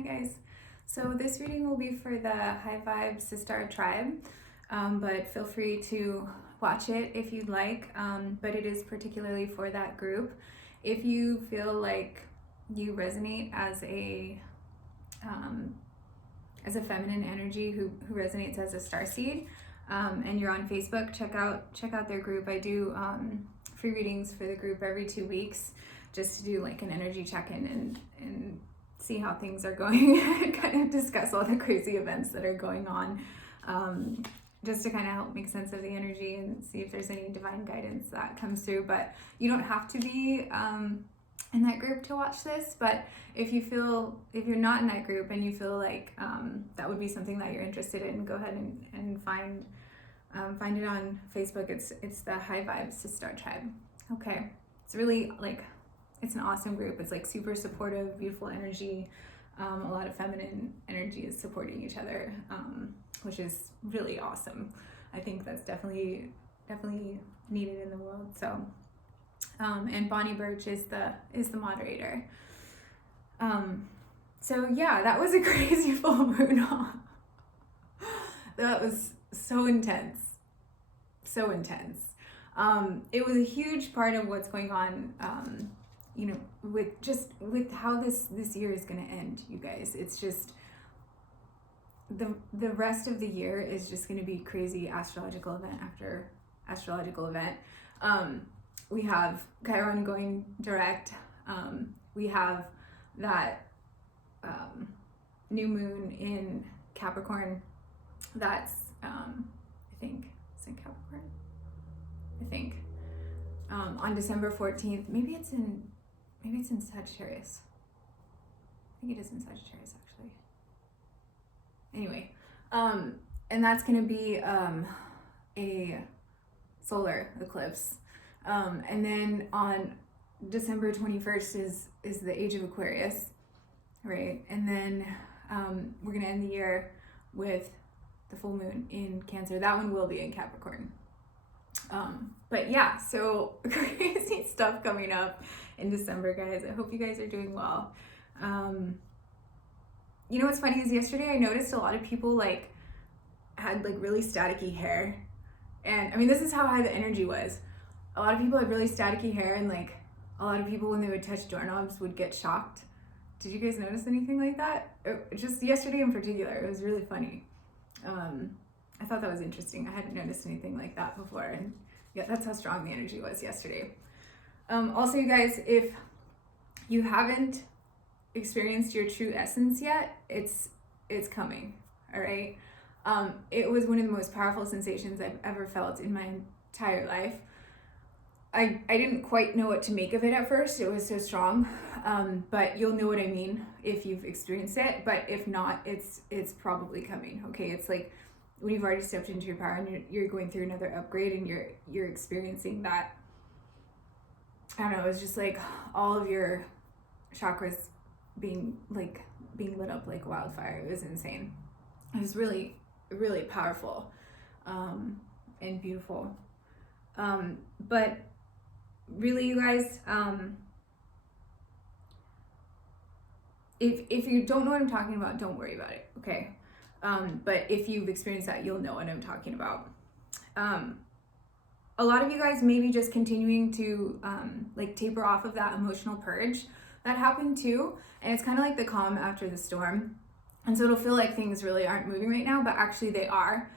Hi guys. So this reading will be for the High Vibe SiStar tribe, but feel free to watch it if you'd like, but it is particularly for that group. If you feel like you resonate as a feminine energy who resonates as a starseed, and you're on Facebook, check out their group. I do free readings for the group every 2 weeks, just to do like an energy check-in and see how things are going, kind of discuss all the crazy events that are going on, just to kind of help make sense of the energy and see if there's any divine guidance that comes through. But you don't have to be in that group to watch this, but if you're not in that group and you feel like that would be something that you're interested in, go ahead and find it on Facebook. It's the High Vibe SiStar tribe. Okay, it's really like, it's an awesome group. It's like super supportive, beautiful energy. A lot of feminine energy is supporting each other, which is really awesome. I think that's definitely needed in the world. So, and Bonnie Birch is the moderator. So yeah, that was a crazy full moon. That was so intense, so intense. It was a huge part of what's going on. With how this year is going to end, you guys. It's just the rest of the year is just going to be crazy, astrological event after astrological event. We have Chiron going direct. We have that new moon in Capricorn. That's I think it's in Capricorn. I think on December 14th. Maybe it's in Sagittarius. I think it is in Sagittarius, actually. Anyway, and that's going to be a solar eclipse. And then on December 21st is the age of Aquarius, right? And then we're going to end the year with the full moon in Cancer. That one will be in Capricorn. But yeah, so crazy stuff coming up in December, guys. I hope you guys are doing well. You know what's funny is yesterday I noticed a lot of people like had like really staticky hair, and I mean, this is how high the energy was. A lot of people had really staticky hair, and like a lot of people, when they would touch doorknobs, would get shocked. Did you guys notice anything like that? Just yesterday in particular, it was really funny. I thought that was interesting. I hadn't noticed anything like that before, and yeah, that's how strong the energy was yesterday. Also, you guys, if you haven't experienced your true essence yet, it's coming. All right. It was one of the most powerful sensations I've ever felt in my entire life. I didn't quite know what to make of it at first. It was so strong, but you'll know what I mean if you've experienced it. But if not, it's probably coming. Okay, it's like when you've already stepped into your power and you're going through another upgrade, and you're experiencing that. I don't know. It's just like all of your chakras being lit up like wildfire. It was insane. It was really, really powerful, and beautiful. But really, you guys, if you don't know what I'm talking about, don't worry about it, okay? But if you've experienced that, you'll know what I'm talking about. A lot of you guys may be just continuing to like taper off of that emotional purge that happened too, and it's kind of like the calm after the storm. And so it'll feel like things really aren't moving right now, but actually they are.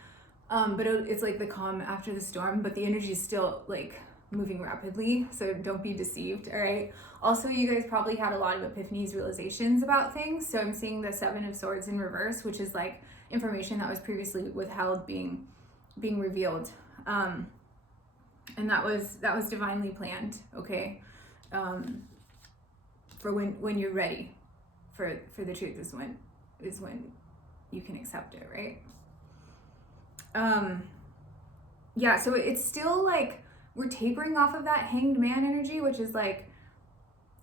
But it's like the calm after the storm, but the energy is still like moving rapidly, so don't be deceived, all right? Also, you guys probably had a lot of epiphanies, realizations about things. So I'm seeing the Seven of Swords in reverse, which is like information that was previously withheld being revealed. And that was divinely planned, okay? For when you're ready for the truth is when you can accept it, right? Yeah, so it's still like we're tapering off of that Hanged Man energy, which is like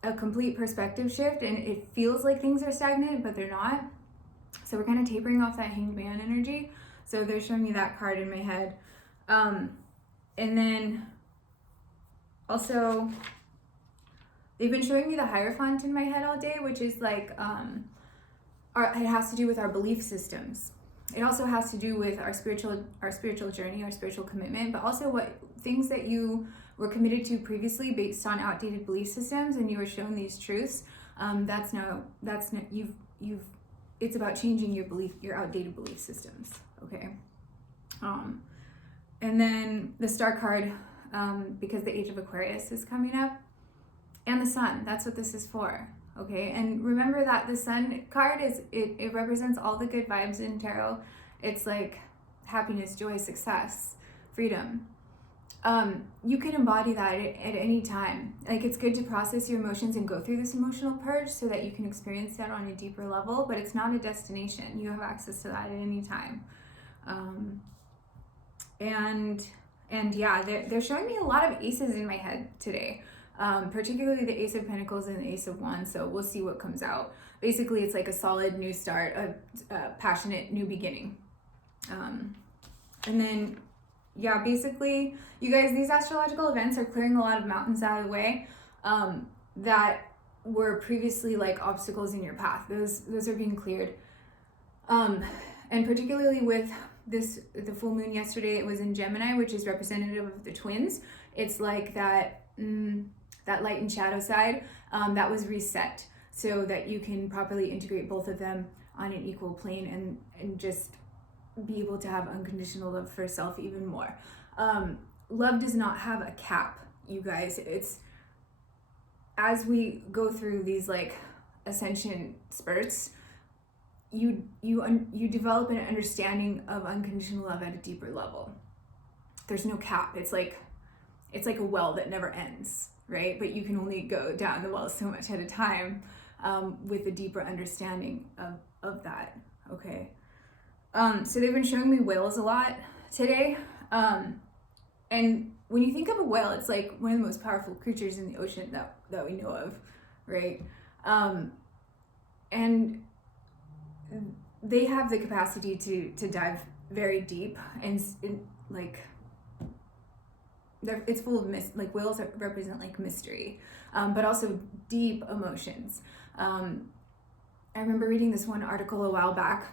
a complete perspective shift, and it feels like things are stagnant, but they're not. So we're kind of tapering off that Hanged Man energy. So they're showing me that card in my head. And then also they've been showing me the Hierophant in my head all day, which is like it has to do with our belief systems. It also has to do with our spiritual journey, our spiritual commitment, but also what things that you were committed to previously based on outdated belief systems, and you were shown these truths. It's about changing your outdated belief systems. Okay. And then the star card, because the age of Aquarius is coming up, and the sun. That's what this is for. Okay, and remember that the sun card it represents all the good vibes in tarot. It's like happiness, joy, success, freedom. You can embody that at any time. Like, it's good to process your emotions and go through this emotional purge so that you can experience that on a deeper level, but it's not a destination. You have access to that at any time. And yeah, they're showing me a lot of aces in my head today. Particularly the Ace of Pentacles and the Ace of Wands, so we'll see what comes out. Basically, it's like a solid new start, a passionate new beginning. And then, yeah, basically, you guys, these astrological events are clearing a lot of mountains out of the way that were previously like obstacles in your path. Those are being cleared. And particularly with the full moon yesterday, it was in Gemini, which is representative of the twins. It's like that light and shadow side that was reset so that you can properly integrate both of them on an equal plane and just be able to have unconditional love for self even more. Love does not have a cap, you guys. It's as we go through these like ascension spurts, you develop an understanding of unconditional love at a deeper level. There's no cap. It's like a well that never ends, right? But you can only go down the well so much at a time with a deeper understanding of that, okay? So they've been showing me whales a lot today. And when you think of a whale, it's like one of the most powerful creatures in the ocean that we know of, right? And they have the capacity to dive very deep and like, it's full of like whales represent like mystery, but also deep emotions. I remember reading this one article a while back,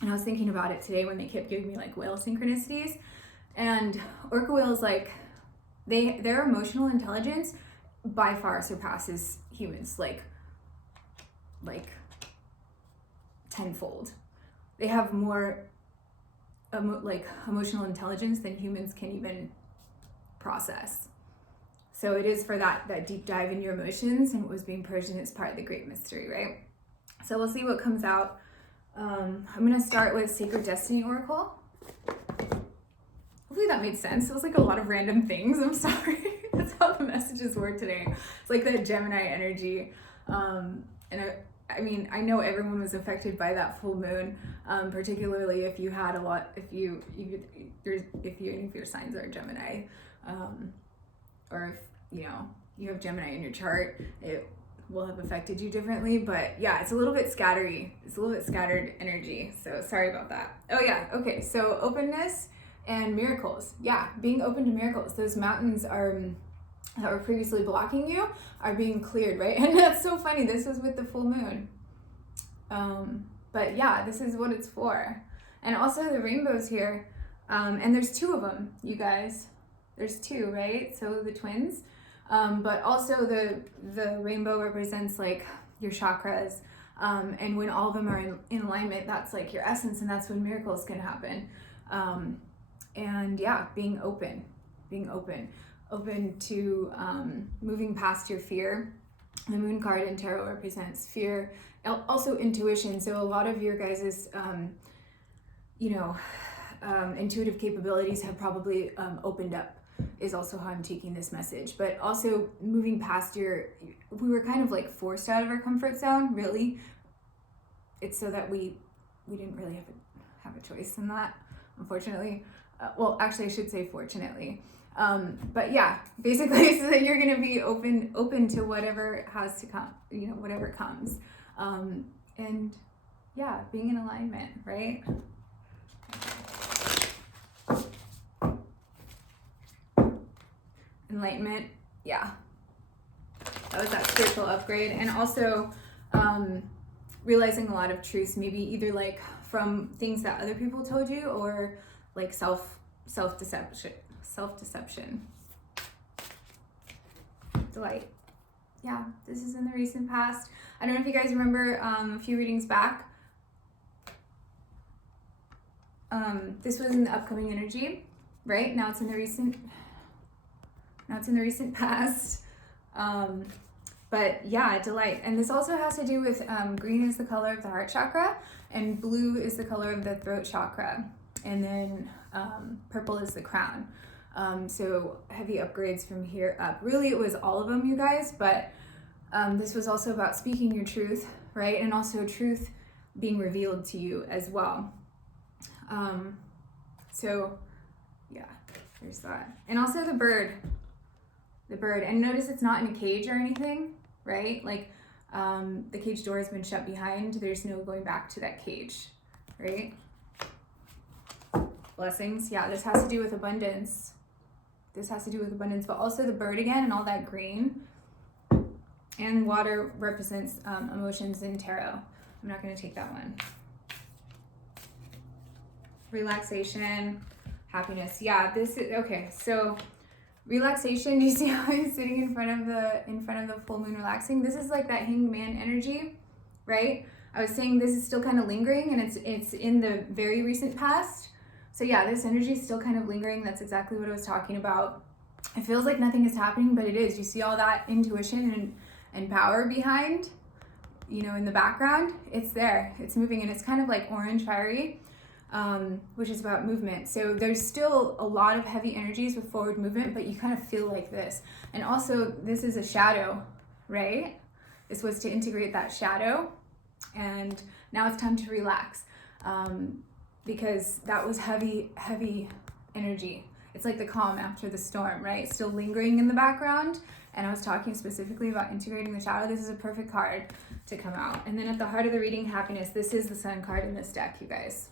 and I was thinking about it today when they kept giving me like whale synchronicities. And orca whales, like their emotional intelligence by far surpasses humans, like tenfold. They have more emotional intelligence than humans can even process. So it is for that deep dive in your emotions and what was being purged, and it's part of the great mystery, right? So we'll see what comes out. I'm gonna start with Sacred Destiny Oracle. Hopefully that made sense. It was like a lot of random things. I'm sorry. That's how the messages were today. It's like that Gemini energy. And I mean, I know everyone was affected by that full moon, particularly if you had a lot, if your signs are Gemini, or if you have Gemini in your chart, it will have affected you differently. But yeah, it's a little bit scattery. It's a little bit scattered energy. So sorry about that. Oh yeah. Okay. So openness and miracles. Yeah, being open to miracles. Those mountains that were previously blocking you are being cleared, right? And that's so funny. This was with the full moon. But yeah, this is what it's for. And also the rainbows here. And there's two of them, you guys. There's two, right? So the twins. But also the rainbow represents like your chakras. And when all of them are in alignment, that's like your essence, and that's when miracles can happen. And yeah, being open to moving past your fear. The moon card in tarot represents fear, also intuition. So a lot of your guys's, intuitive capabilities have probably opened up, is also how I'm taking this message. But also moving past we were kind of like forced out of our comfort zone, really. It's so that we didn't really have a choice in that, unfortunately. Well, actually I should say fortunately. But yeah, basically so that you're going to be open to whatever has to come, whatever comes. And yeah, being in alignment, right? Enlightenment, yeah. That was that spiritual upgrade. And also realizing a lot of truths, maybe either like from things that other people told you or like self-deception. Delight. Yeah, this is in the recent past. I don't know if you guys remember a few readings back. This was in the upcoming energy, right? Now it's in the recent past. But yeah, delight. And this also has to do with green is the color of the heart chakra and blue is the color of the throat chakra. And then purple is the crown. So heavy upgrades from here up. Really, it was all of them, you guys, but this was also about speaking your truth, right? And also truth being revealed to you as well. So yeah, there's that. And also the bird. And notice it's not in a cage or anything, right? Like the cage door has been shut behind. There's no going back to that cage, right? Blessings. Yeah, this has to do with abundance. But also the bird again and all that green. And water represents emotions in tarot. I'm not going to take that one. Relaxation, happiness. Yeah, this is okay. So relaxation, you see how I'm sitting in front of the full moon relaxing? This is like that hanged man energy, right? I was saying this is still kind of lingering and it's in the very recent past. So yeah, this energy is still kind of lingering. That's exactly what I was talking about. It feels like nothing is happening, but it is. You see all that intuition and power behind, you know, in the background. It's there, it's moving, and it's kind of like orange fiery, which is about movement. So there's still a lot of heavy energies with forward movement, but you kind of feel like this. And also this is a shadow, right? This was to integrate that shadow, and now it's time to relax, because that was heavy energy. It's like the calm after the storm, right? It's still lingering in the background. And I was talking specifically about integrating the shadow. This is a perfect card to come out. And then at the heart of the reading, happiness. This is the Sun card in this deck, you guys.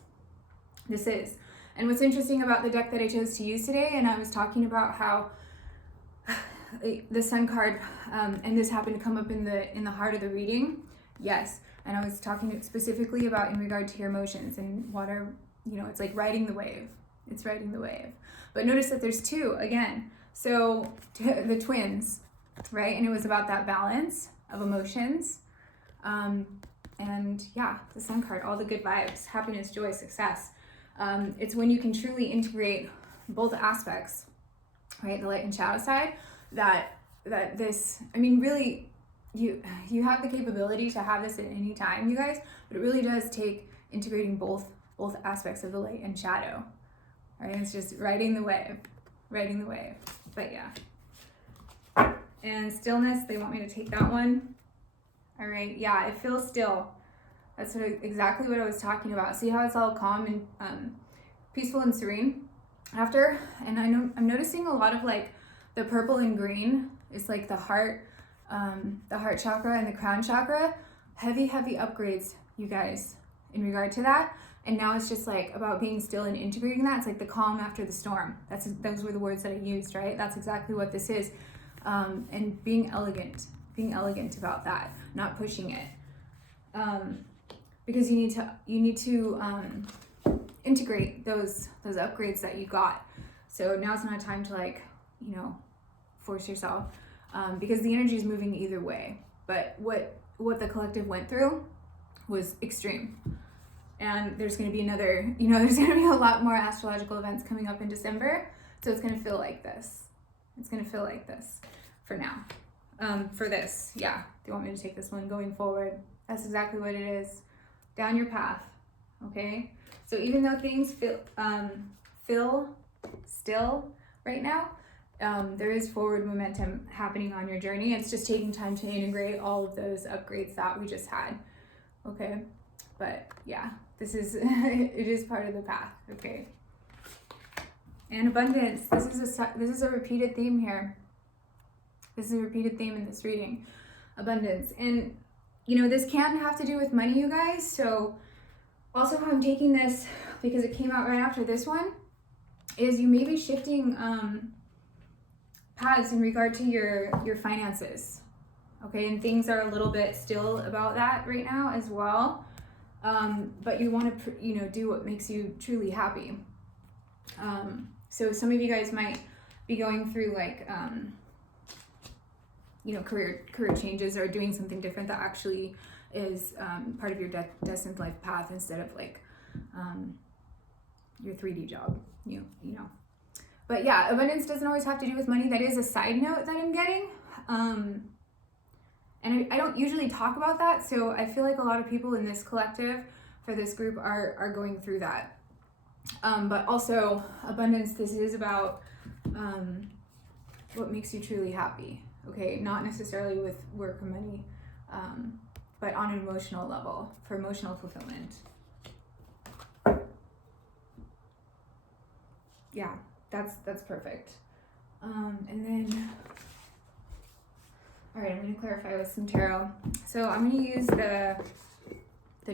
This is. And what's interesting about the deck that I chose to use today, and I was talking about how the Sun card, and this happened to come up in the heart of the reading. Yes. And I was talking specifically about in regard to your emotions and water, you know, it's like riding the wave. It's riding the wave. But notice that there's two again. So the twins, right? And it was about that balance of emotions. And yeah, the Sun card, all the good vibes, happiness, joy, success. It's when you can truly integrate both aspects, right? The light and shadow side, that this, I mean, really, you have the capability to have this at any time, you guys, but it really does take integrating both aspects of the light and shadow, right? It's just riding the wave. But yeah. And stillness, they want me to take that one. All right, yeah, it feels still. That's exactly what I was talking about. See how it's all calm and peaceful and serene after? And I'm noticing a lot of like the purple and green is like the heart chakra and the crown chakra. Heavy upgrades, you guys, in regard to that. And now it's just like about being still and integrating that. It's like the calm after the storm. Those were the words that I used, right? That's exactly what this is. And being elegant about that, not pushing it. Because you need to integrate those upgrades that you got. So now's not time to like, you know, force yourself, because the energy is moving either way. But what the collective went through was extreme. And there's going to be another, you know, there's going to be a lot more astrological events coming up in December. So it's going to feel like this. It's going to feel like this for now. For this, yeah. They want me to take this one going forward. That's exactly what it is. Down your path, okay? So even though things feel still right now, there is forward momentum happening on your journey. It's just taking time to integrate all of those upgrades that we just had, okay? But yeah, this is it is part of the path, okay? And abundance. This is a repeated theme here. This is a repeated theme in this reading. Abundance. And you know, this can have to do with money, you guys. So also how I'm taking this, because it came out right after this one, is you may be shifting paths in regard to your finances. okay? And things are a little bit still about that right now as well. But you want to, do what makes you truly happy. So some of you guys might be going through like, career changes or doing something different that actually is part of your destined life path instead of like your 3D job, But yeah, abundance doesn't always have to do with money. That is a side note that I'm getting. And I don't usually talk about that, so I feel like a lot of people in this collective for this group are going through that. But also, abundance, this is about what makes you truly happy, okay? Not necessarily with work or money, but on an emotional level, for emotional fulfillment. Yeah, that's perfect. And then, all right, I'm going to clarify with some tarot. So I'm going to use the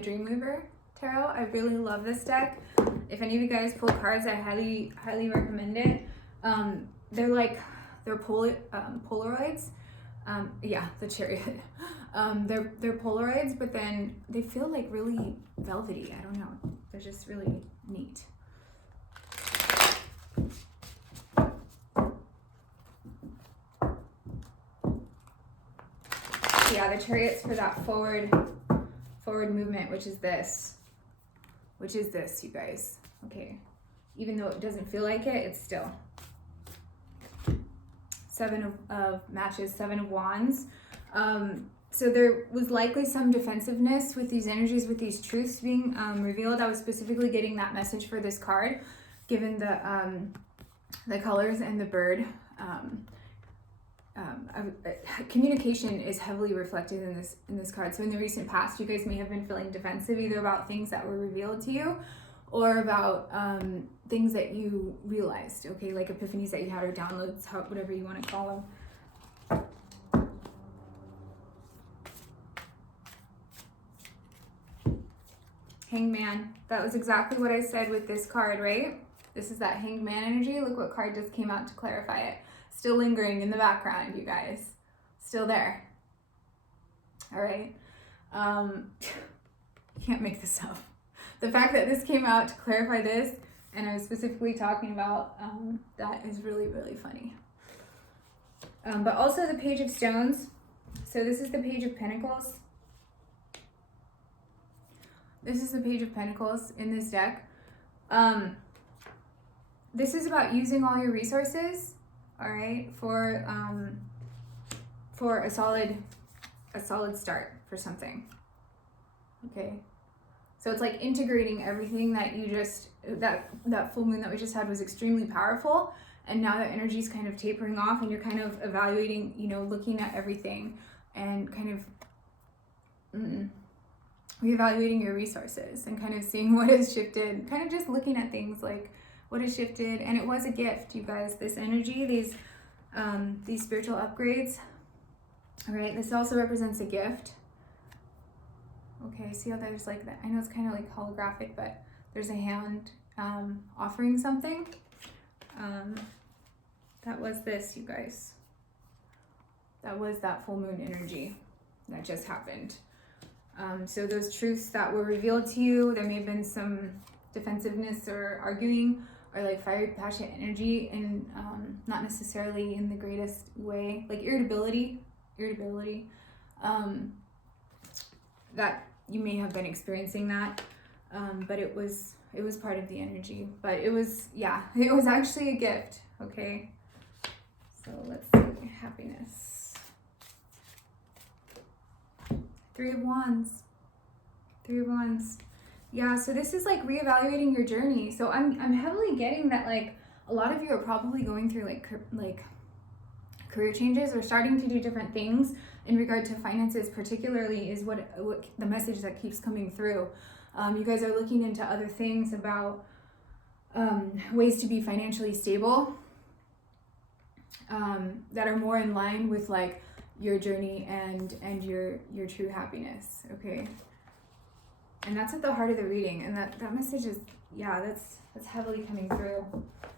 Dream Mover tarot. I really love this deck. If any of you guys pull cards, I highly recommend it. They're Polaroids. Yeah, the Chariot. They're Polaroids, but then they feel like really velvety. I don't know. They're just really neat. Yeah, the Chariot's for that forward movement, which is this, you guys. Okay, even though it doesn't feel like it, it's still. 7 of matches, 7 of wands. So there was likely some defensiveness with these energies, with these truths being revealed. I was specifically getting that message for this card, given the colors and the bird. Communication is heavily reflected in this card. So in the recent past, you guys may have been feeling defensive, either about things that were revealed to you or about things that you realized, okay, like epiphanies that you had or downloads, whatever you want to call them. Hanged Man. That was exactly what I said with this card, right? This is that Hanged Man energy. Look what card just came out to clarify it. Still lingering in the background, you guys. Still there. All right. You can't make this up. The fact that this came out to clarify this, and I was specifically talking about that, is really, really funny. But also the Page of Stones. So this is the Page of Pentacles. This is the Page of Pentacles in this deck. This is about using all your resources, all right, for a solid start for something. Okay. So it's like integrating everything that you just, that full moon that we just had was extremely powerful. And now that energy is kind of tapering off and you're kind of evaluating, looking at everything and kind of reevaluating your resources and kind of seeing what has shifted, kind of just looking at things like what has shifted. And it was a gift, you guys, this energy, these spiritual upgrades. All right, this also represents a gift. Okay, see how there's like that? I know it's kind of like holographic, but there's a hand offering something. That was this, you guys. That was that full moon energy that just happened. So those truths that were revealed to you, there may have been some defensiveness or arguing or like fiery, passionate energy, and not necessarily in the greatest way, like irritability. That you may have been experiencing that, but it was part of the energy. But it was actually a gift. Okay, so let's see, happiness. 3 of Wands. Yeah, so this is like reevaluating your journey. So I'm heavily getting that like a lot of you are probably going through like career changes or starting to do different things in regard to finances, particularly is what the message that keeps coming through. You guys are looking into other things about ways to be financially stable that are more in line with like your journey and your true happiness. Okay. And that's at the heart of the reading, and that message is, that's heavily coming through.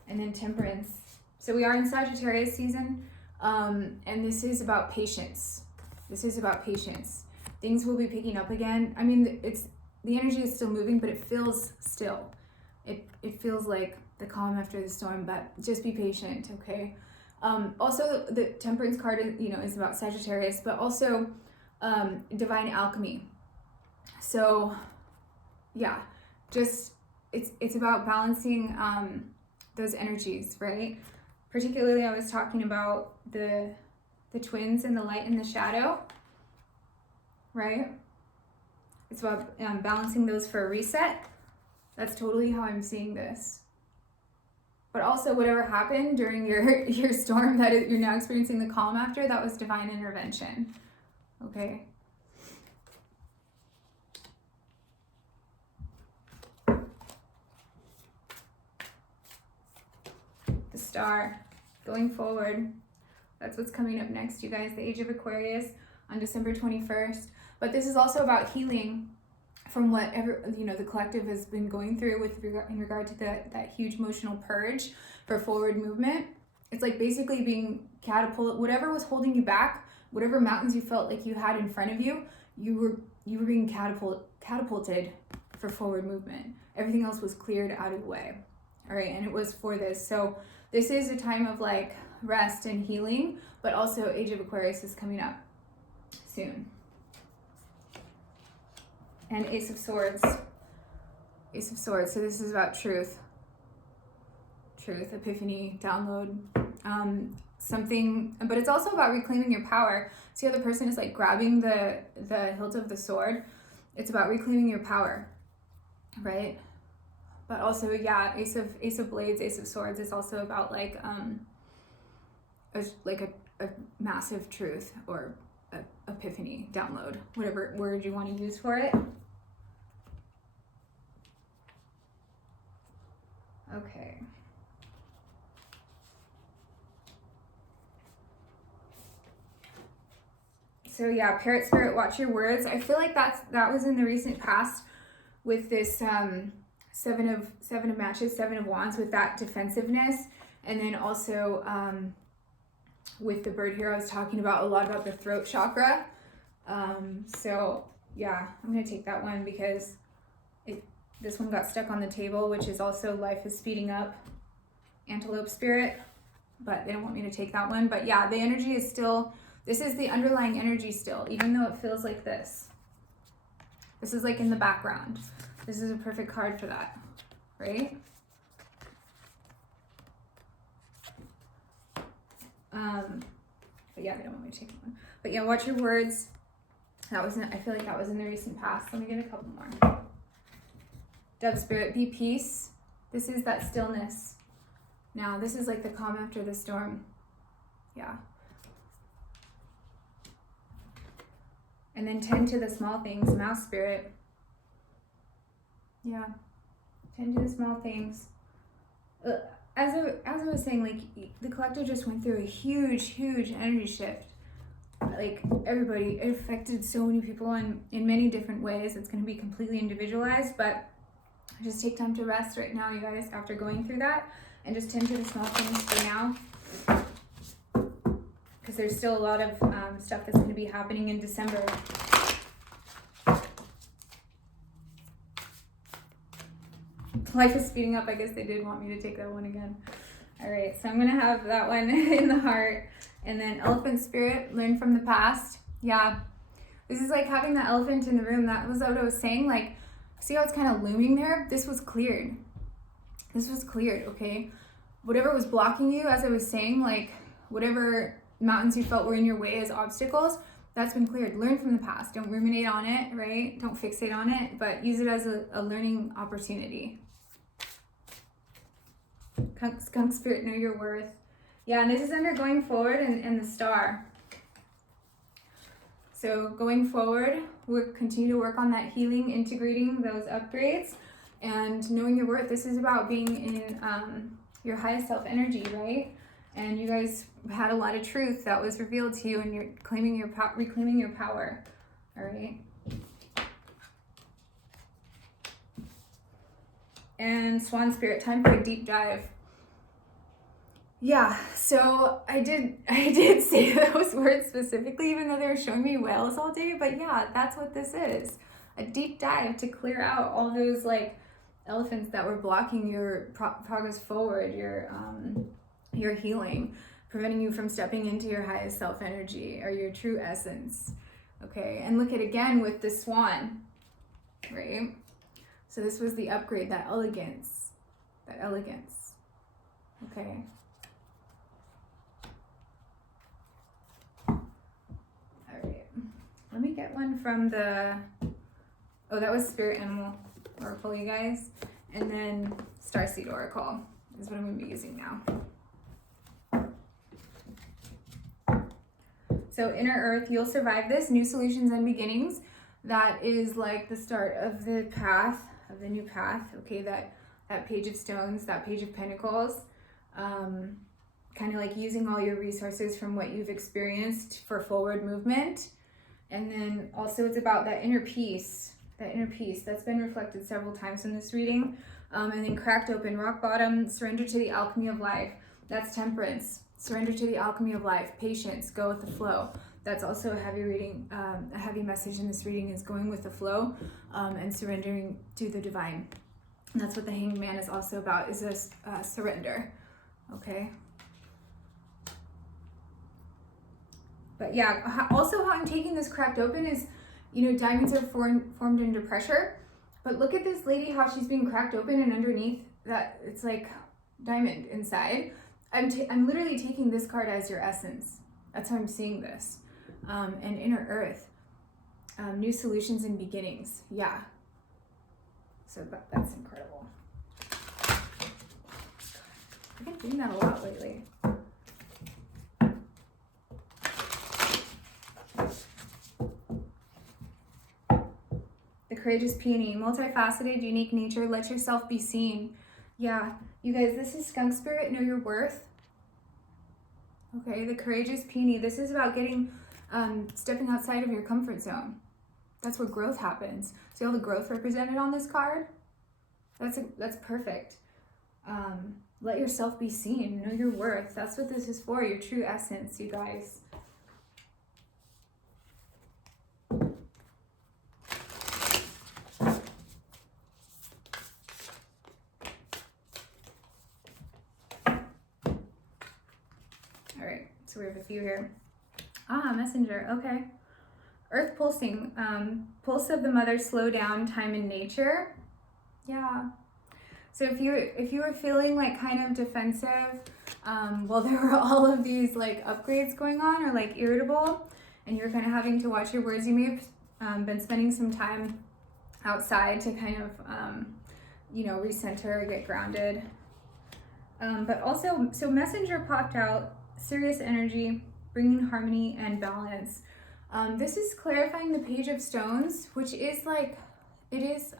And then Temperance. So we are in Sagittarius season, and this is about patience. This is about patience. Things will be picking up again. I mean, the energy is still moving, but it feels still. It feels like the calm after the storm, but just be patient, okay? Also, the Temperance card is about Sagittarius, but also divine alchemy. So yeah, just it's about balancing those energies, right? Particularly, I was talking about the twins and the light and the shadow, right? It's about balancing those for a reset. That's totally how I'm seeing this. But also, whatever happened during your storm that you're now experiencing the calm after, that was divine intervention, okay? The star, going forward. That's what's coming up next, you guys. The Age of Aquarius on December 21st. But this is also about healing from whatever the collective has been going through in regard to that huge emotional purge for forward movement. It's like basically being catapulted. Whatever was holding you back, whatever mountains you felt like you had in front of you, you were being catapulted for forward movement. Everything else was cleared out of the way. All right, and it was for this. So this is a time of like rest and healing, but also Age of Aquarius is coming up soon. And Ace of Swords. Ace of Swords. So this is about truth, epiphany, download, something. But it's also about reclaiming your power. See how the person is like grabbing the hilt of the sword? It's about reclaiming your power, right? But also, yeah, Ace of Blades, Ace of Swords is also about like a massive truth or a epiphany, download, whatever word you want to use for it. Okay. So yeah, Parrot Spirit, watch your words. I feel like that was in the recent past with this seven of matches, 7 of wands, with that defensiveness, and then also with the bird here, I was talking about a lot about the throat chakra. So yeah, I'm gonna take that one because this one got stuck on the table, which is also life is speeding up, Antelope Spirit, but they don't want me to take that one. But yeah, the energy is still, this is the underlying energy still, even though it feels like this. This is like in the background. This is a perfect card for that, right? But yeah, they don't want me to take one. But yeah, watch your words. I feel like that was in the recent past. Let me get a couple more. Dove Spirit, be peace. This is that stillness. Now, this is like the calm after the storm. Yeah. And then tend to the small things. Mouse Spirit. Yeah. Tend to the small things. As I was saying, like, the collective just went through a huge energy shift. Like, everybody, it affected so many people in many different ways. It's going to be completely individualized, but just take time to rest right now, you guys, after going through that, and just tend to the small things for now, because there's still a lot of stuff that's going to be happening in December. Life is speeding up. I guess they did want me to take that one again. All right, so I'm going to have that one in the heart. And then Elephant Spirit, learn from the past. Yeah, this is like having that elephant in the room. That was what I was saying. Like, see how it's kind of looming there? This was cleared. This was cleared, okay? Whatever was blocking you, as I was saying, like whatever mountains you felt were in your way as obstacles, that's been cleared. Learn from the past. Don't ruminate on it, right? Don't fixate on it, but use it as a learning opportunity. Skunk Spirit, know your worth. Yeah, and this is under going forward and the star. So going forward, we'll continue to work on that healing, integrating those upgrades, and knowing your worth. This is about being in your highest self energy, right? And you guys had a lot of truth that was revealed to you, and you're reclaiming your power. All right. And Swan Spirit, time for a deep dive. Yeah, so I did say those words specifically, even though they were showing me whales all day. But yeah, that's what this is. A deep dive to clear out all those like elephants that were blocking your progress forward, your healing, preventing you from stepping into your highest self energy or your true essence. Okay, and look at again with the swan, right? So this was the upgrade, that elegance, that elegance. Okay. Let me get one from the, oh, that was Spirit Animal Oracle, you guys. And then Starseed Oracle is what I'm going to be using now. So Inner Earth, you'll survive this. New solutions and beginnings. That is like the start of the path, of the new path. Okay, that Page of Stones, that Page of Pentacles. Kind of like using all your resources from what you've experienced for forward movement. And then also it's about that inner peace that's been reflected several times in this reading. And then Cracked Open, Rock Bottom, Surrender to the Alchemy of Life. That's Temperance. Surrender to the Alchemy of Life. Patience, go with the flow. That's also a heavy reading, a heavy message in this reading is going with the flow and surrendering to the divine. And that's what the Hanged Man is also about, is a surrender. Okay. But yeah, also how I'm taking this Cracked Open is, you know, diamonds are formed under pressure. But look at this lady, how she's being cracked open, and underneath that, it's like diamond inside. I'm literally taking this card as your essence. That's how I'm seeing this. And Inner Earth, new solutions and beginnings. Yeah. So that's incredible. I've been doing that a lot lately. The Courageous Peony, multifaceted, unique nature, let yourself be seen. Yeah, you guys, this is Skunk Spirit, know your worth. Okay, the Courageous Peony, this is about getting, stepping outside of your comfort zone. That's where growth happens. See all the growth represented on this card? That's perfect. Let yourself be seen, know your worth. That's what this is for, your true essence, you guys. So we have a few here. Messenger, okay. Earth pulsing, pulse of the mother, slow down, time in nature. Yeah. So if you were feeling like kind of defensive, well, there were all of these like upgrades going on, or like irritable, and you're kind of having to watch your words. You may have been spending some time outside to kind of, you know, recenter, get grounded. But also, so Messenger popped out. Serious energy, bringing harmony and balance. This is clarifying the Page of Stones, which is like, it is,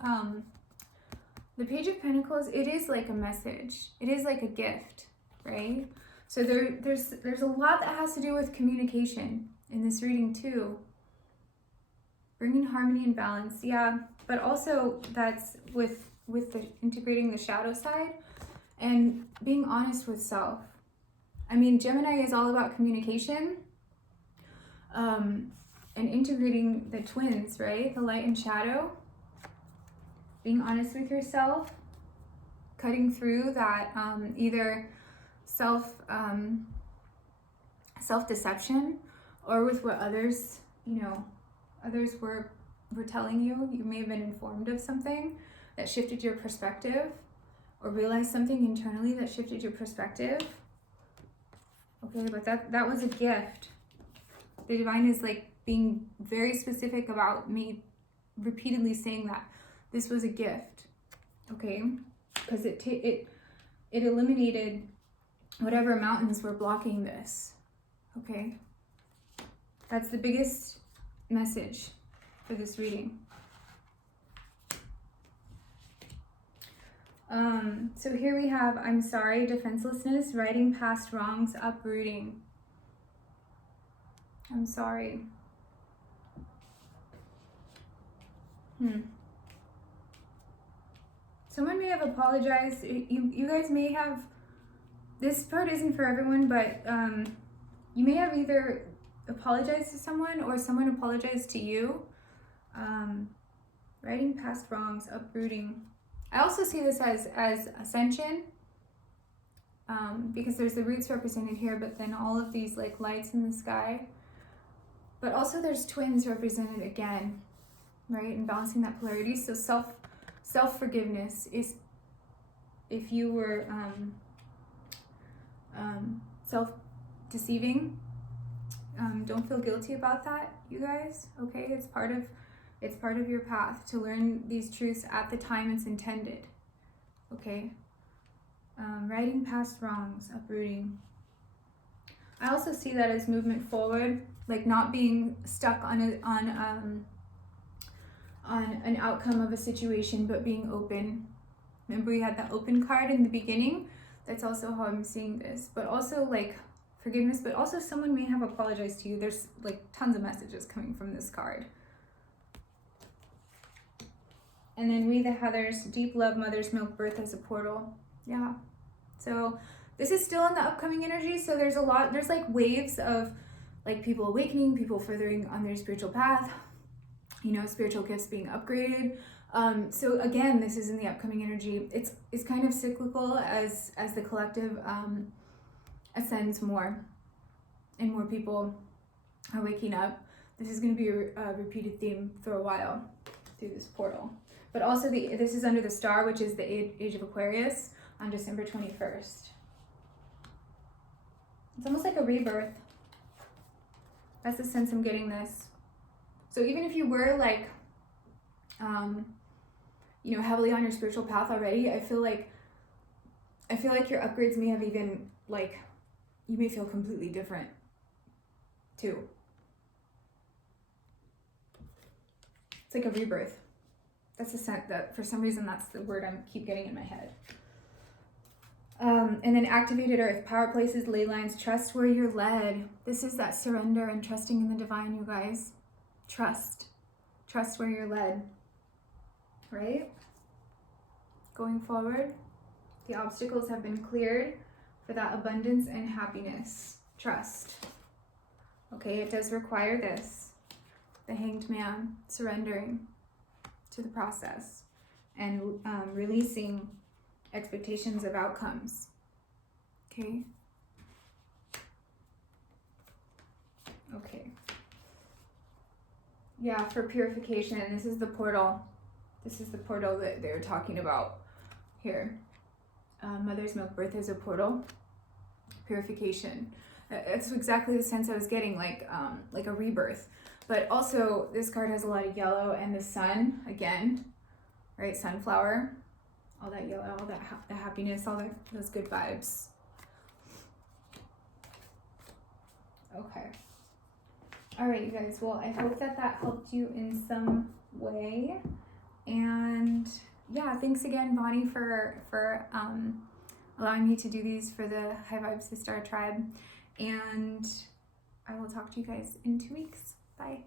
the Page of Pentacles, it is like a message. It is like a gift, right? So there's a lot that has to do with communication in this reading too. Bringing harmony and balance, yeah. But also that's with the integrating the shadow side and being honest with self. I mean, Gemini is all about communication and integrating the twins, right? The light and shadow. Being honest with yourself. Cutting through that either self-deception or with what others, you know, others were telling you. You may have been informed of something that shifted your perspective, or realized something internally that shifted your perspective. Okay, but that was a gift. The divine is like being very specific about me repeatedly saying that this was a gift. Okay, because it eliminated whatever mountains were blocking this. Okay, that's the biggest message for this reading. So here we have, I'm sorry, defenselessness, righting past wrongs, uprooting. I'm sorry. Someone may have apologized. You guys may have this part isn't for everyone, but you may have either apologized to someone or someone apologized to you. Righting past wrongs, uprooting. I also see this as ascension, because there's the roots represented here, but then all of these like lights in the sky. But also there's twins represented again, right? And balancing that polarity. So self-forgiveness is, if you were self-deceiving, don't feel guilty about that, you guys. Okay, it's part of your path to learn these truths at the time it's intended. Okay. Righting past wrongs, uprooting. I also see that as movement forward, like not being stuck on an outcome of a situation, but being open. Remember we had that open card in the beginning? That's also how I'm seeing this. But also like forgiveness, but also someone may have apologized to you. There's like tons of messages coming from this card. And then we the Heathers, deep love, mother's milk, birth as a portal. Yeah. So this is still in the upcoming energy. So there's like waves of like people awakening, people furthering on their spiritual path, you know, spiritual gifts being upgraded. So again, this is in the upcoming energy. It's kind of cyclical as the collective ascends more and more people are waking up. This is going to be a repeated theme for a while through this portal. But also this is under the star, which is the age of Aquarius on December 21st. It's almost like a rebirth. That's the sense I'm getting this. So even if you were like, you know, heavily on your spiritual path already, I feel like your upgrades may have even like, you may feel completely different too. It's like a rebirth. That's the sense that for some reason that's the word I keep getting in my head. And then activated earth, power places, ley lines, trust where you're led. This is that surrender and trusting in the divine, you guys. Trust where you're led, right? Going forward, the obstacles have been cleared for that abundance and happiness. Trust. Okay, it does require this. The Hanged Man, surrendering to the process and releasing expectations of outcomes. Okay. Okay. Yeah, for purification, this is the portal. This is the portal that they're talking about here. Mother's milk, birth is a portal. Purification. That's exactly the sense I was getting, like a rebirth. But also, this card has a lot of yellow and the sun again, right? Sunflower, all that yellow, all that the happiness, all those good vibes. Okay. All right, you guys. Well, I hope that helped you in some way. And yeah, thanks again, Bonnie, for allowing me to do these for the High Vibes SiStar tribe. And I will talk to you guys in 2 weeks. Bye.